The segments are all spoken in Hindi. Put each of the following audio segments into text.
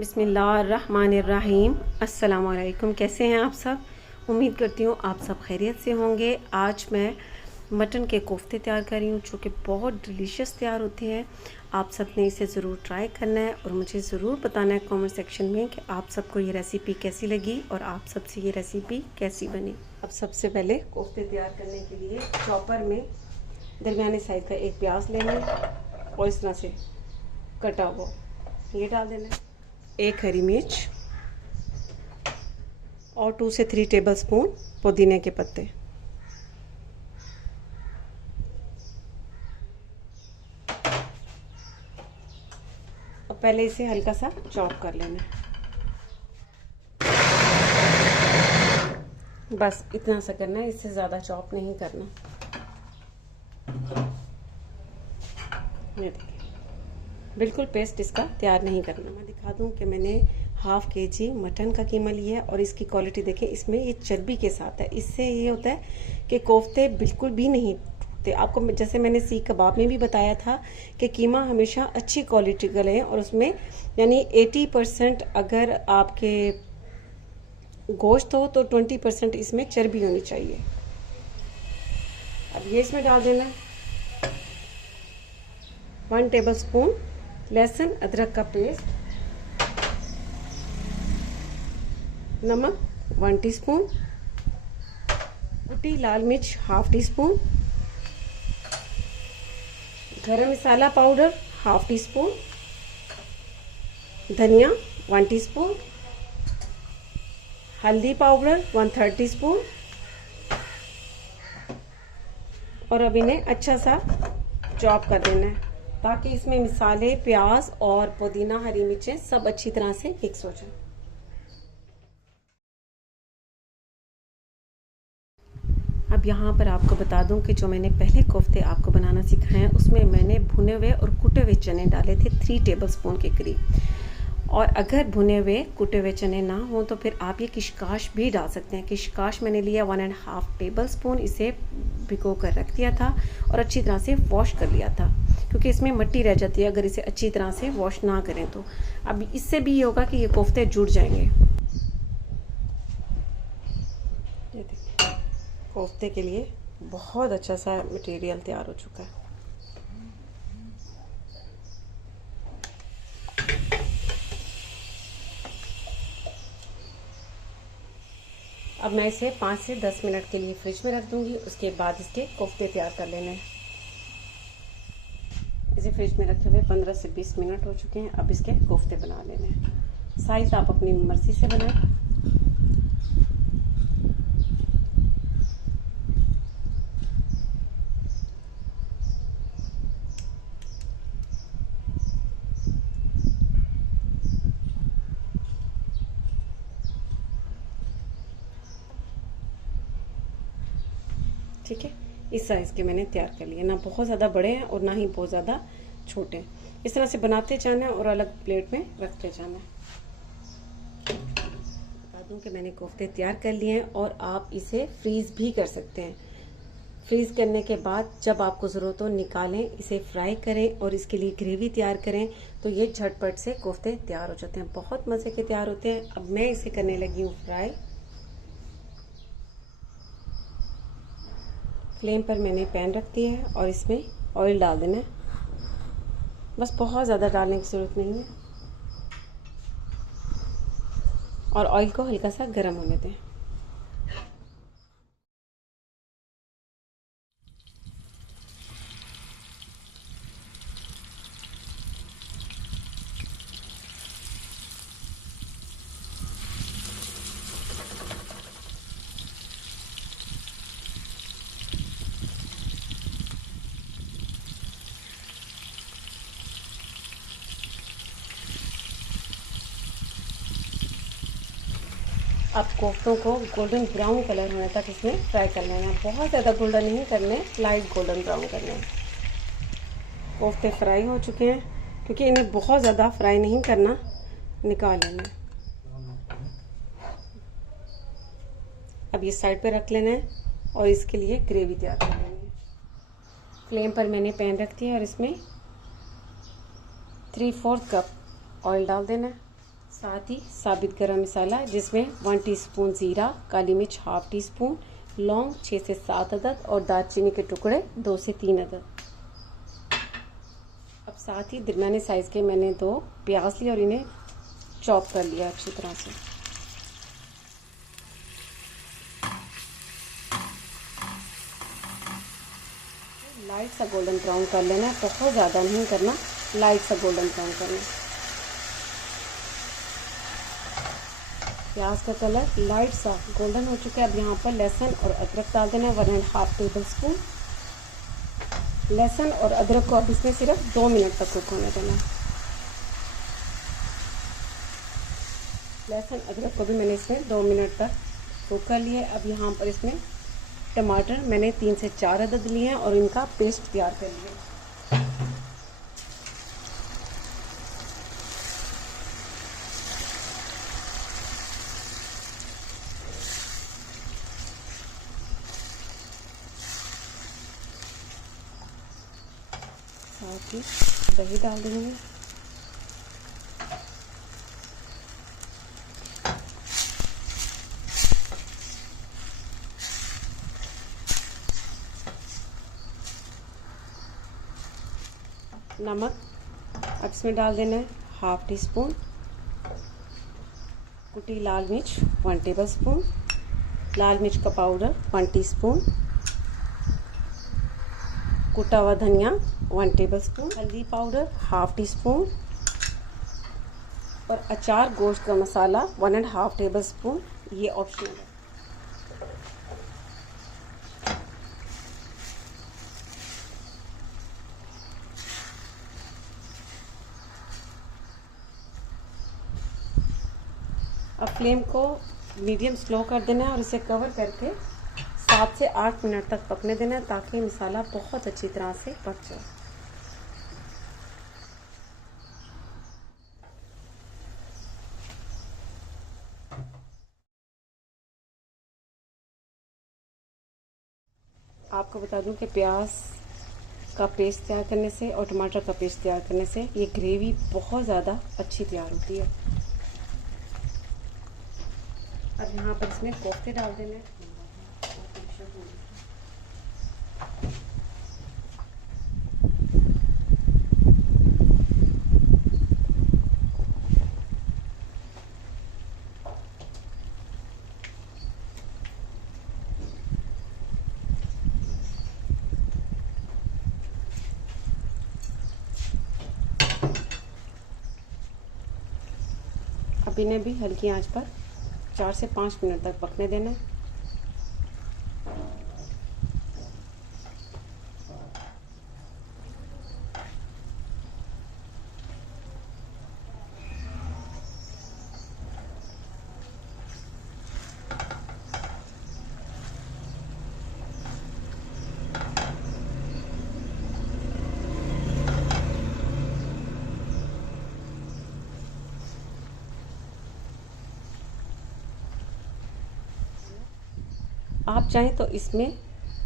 बिस्मिल्लाहिर्रहमानिर्रहीम। अस्सलाम वालेकुम। कैसे हैं आप सब? उम्मीद करती हूँ आप सब खैरियत से होंगे। आज मैं मटन के कोफ्ते तैयार कर रही हूँ जो कि बहुत डिलीशियस तैयार होते हैं। आप सब ने इसे ज़रूर ट्राई करना है और मुझे ज़रूर बताना है कमेंट सेक्शन में कि आप सबको ये रेसिपी कैसी लगी और आप सबसे ये रेसिपी कैसी बनी। अब सबसे पहले कोफ्ते तैयार करने के लिए चॉपर में दरमियाने साइज़ का एक प्याज लेना है और इस तरह से कटा हुआ ये डाल देना है, एक हरी मिर्च और 2 से 3 टेबलस्पून पुदीने के पत्ते। अब पहले इसे हल्का सा चॉप कर लेना है, बस इतना सा करना है, इससे ज़्यादा चॉप नहीं करना। ये देखिए बिल्कुल पेस्ट इसका तैयार नहीं करना। मैं दिखा दूं कि मैंने हाफ केजी मटन का कीमा लिया है और इसकी क्वालिटी देखें, इसमें ये चर्बी के साथ है। इससे ये होता है कि कोफ्ते बिल्कुल भी नहीं टूटते। आपको जैसे मैंने सीख कबाब में भी बताया था कि कीमा हमेशा अच्छी क्वालिटी का लें और उसमें यानी 80% अगर आपके गोश्त हो तो 20% इसमें चर्बी होनी चाहिए। अब ये इसमें डाल देना 1 टेबलस्पून लहसुन अदरक का पेस्ट, नमक 1 टीस्पून, कुटी लाल मिर्च हाफ टी स्पून, गरम मसाला पाउडर हाफ टी स्पून, धनिया 1 टीस्पून, हल्दी पाउडर 1/3 टीस्पून और अब इन्हें अच्छा सा चॉप कर देना है ताकि इसमें मसाले, प्याज और पुदीना, हरी मिर्चें सब अच्छी तरह से मिक्स हो जाए। अब यहाँ पर आपको बता दूं कि जो मैंने पहले कोफ्ते आपको बनाना सिखाए हैं उसमें मैंने भुने हुए और कुटे हुए चने डाले थे 3 टेबलस्पून के करीब। और अगर भुने हुए कुटे हुए चने ना हो तो फिर आप ये किशकाश भी डाल सकते हैं। किशकाश मैंने लिया 1.5 टेबलस्पून, इसे भिगो कर रख दिया था और अच्छी तरह से वॉश कर लिया था क्योंकि इसमें मिट्टी रह जाती है अगर इसे अच्छी तरह से वॉश ना करें तो। अब इससे भी ये होगा कि ये कोफ्ते जुड़ जाएंगे। ये देखिए कोफ्ते के लिए बहुत अच्छा सा मटेरियल तैयार हो चुका है। अब मैं इसे 5 से 10 मिनट के लिए फ्रिज में रख दूंगी। उसके बाद इसके कोफ्ते तैयार कर लेने हैं। इसे फ्रिज में रखे हुए 15 से 20 मिनट हो चुके हैं। अब इसके कोफ्ते बना लेने हैं। साइज आप अपनी मर्जी से बनाएं। ठीक है, इस साइज़ के मैंने तैयार कर लिए, ना बहुत ज़्यादा बड़े हैं और ना ही बहुत ज़्यादा छोटे हैं। इस तरह से बनाते जाना है और अलग प्लेट में रखते जाना है। बता दूं कि मैंने कोफ्ते तैयार कर लिए हैं और आप इसे फ्रीज़ भी कर सकते हैं। फ्रीज़ करने के बाद जब आपको ज़रूरत हो निकालें, इसे फ्राई करें और इसके लिए ग्रेवी तैयार करें तो ये झटपट से कोफ्ते तैयार हो जाते हैं, बहुत मज़े के तैयार होते हैं। अब मैं इसे करने लगी हूँ फ्राई। फ्लेम पर मैंने पैन रख दिया है और इसमें ऑयल डाल देना है, बस बहुत ज़्यादा डालने की ज़रूरत नहीं है। और ऑयल को हल्का सा गर्म होने दें। अब कोफ्तों को गोल्डन ब्राउन कलर होने तक इसमें फ्राई कर लेना है। बहुत ज़्यादा गोल्डन नहीं करने, लाइट गोल्डन ब्राउन करना है। कोफ्ते फ्राई हो चुके हैं, क्योंकि इन्हें बहुत ज़्यादा फ्राई नहीं करना, निकाल लेना है। अब ये साइड पे रख लेना है और इसके लिए ग्रेवी तैयार कर लेनी है। फ्लेम पर मैंने पैन रख दिया और इसमें 3/4 कप ऑयल डाल देना है। साथ ही साबित गरम मसाला जिसमें 1 टीस्पून ज़ीरा, काली मिर्च हाफ टी स्पून, लौंग 6 से 7 अदद और दालचीनी के टुकड़े 2 से 3 अदद। अब साथ ही दरमियाने साइज़ के मैंने 2 प्याज लिए और इन्हें चॉप कर लिया अच्छी तरह से। लाइट सा गोल्डन ब्राउन कर लेना है, बहुत ज़्यादा नहीं करना, लाइट सा गोल्डन ब्राउन करना। प्याज का कलर लाइट सा गोल्डन हो चुका है। अब यहाँ पर लहसुन और अदरक डाल देना है 1.5 टेबल स्पून। लहसुन और अदरक को अब इसमें सिर्फ 2 मिनट तक कुक होने देना है। लहसुन अदरक को भी मैंने इसमें 2 मिनट तक कुक कर लिया है। अब यहाँ पर इसमें टमाटर मैंने 3 से 4 अदद लिए हैं और इनका पेस्ट तैयार कर लिया। साथ ही दही डाल देंगे। नमक अब इसमें डाल देना है हाफ टी स्पून। कुटी लाल मिर्च 1 टेबल स्पून। लाल मिर्च का पाउडर 1 टीस्पून। कुटा हुआ धनिया 1 टेबल स्पून। हल्दी पाउडर हाफ टी स्पून और अचार गोश्त का मसाला 1.5 टेबल स्पून। ये ऑप्शनल है। अब फ्लेम को मीडियम स्लो कर देना है और इसे कवर करके 7 से 8 मिनट तक पकने देना है ताकि मसाला बहुत अच्छी तरह से पक जाए। आपको बता दूं कि प्याज का पेस्ट तैयार करने से और टमाटर का पेस्ट तैयार करने से ये ग्रेवी बहुत ज़्यादा अच्छी तैयार होती है। अब यहाँ पर इसमें कोफ्ते डाल देने हैं। अब इन्हें भी हल्की आंच पर 4 से 5 मिनट तक पकने देना है। आप चाहें तो इसमें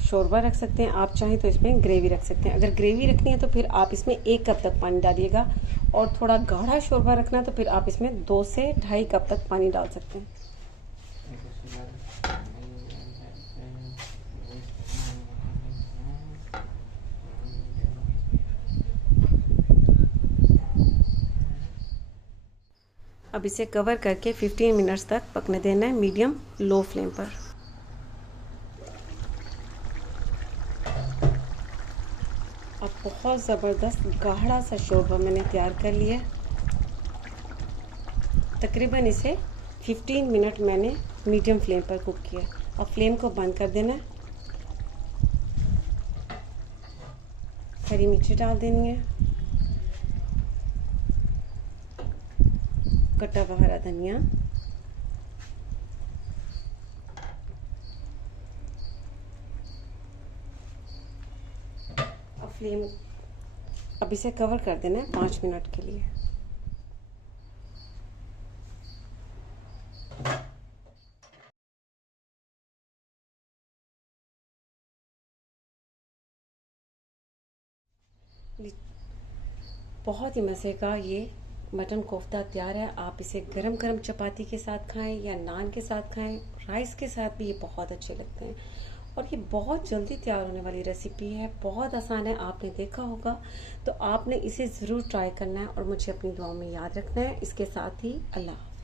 शोरबा रख सकते हैं, आप चाहें तो इसमें ग्रेवी रख सकते हैं। अगर ग्रेवी रखनी है तो फिर आप इसमें 1 कप तक पानी डालिएगा और थोड़ा गाढ़ा शोरबा रखना है तो फिर आप इसमें 2 से 2.5 कप तक पानी डाल सकते हैं। अब इसे कवर करके 15 मिनट्स तक पकने देना है मीडियम लो फ्लेम पर। अब बहुत ज़बरदस्त गाढ़ा सा शोरबा मैंने तैयार कर लिया। तकरीबन इसे 15 मिनट मैंने मीडियम फ्लेम पर कुक किया। अब फ्लेम को बंद कर देना है। हरी मिर्ची डाल देनी है, कटा हुआ हरा धनिया, अब इसे कवर कर देना है 5 मिनट के लिए। बहुत ही मज़े का ये मटन कोफ्ता तैयार है। आप इसे गरम गरम चपाती के साथ खाएं या नान के साथ खाएं, राइस के साथ भी ये बहुत अच्छे लगते हैं। और ये बहुत जल्दी तैयार होने वाली रेसिपी है, बहुत आसान है, आपने देखा होगा। तो आपने इसे ज़रूर ट्राई करना है और मुझे अपनी दुआओं में याद रखना है। इसके साथ ही अल्लाह हाफ़िज़।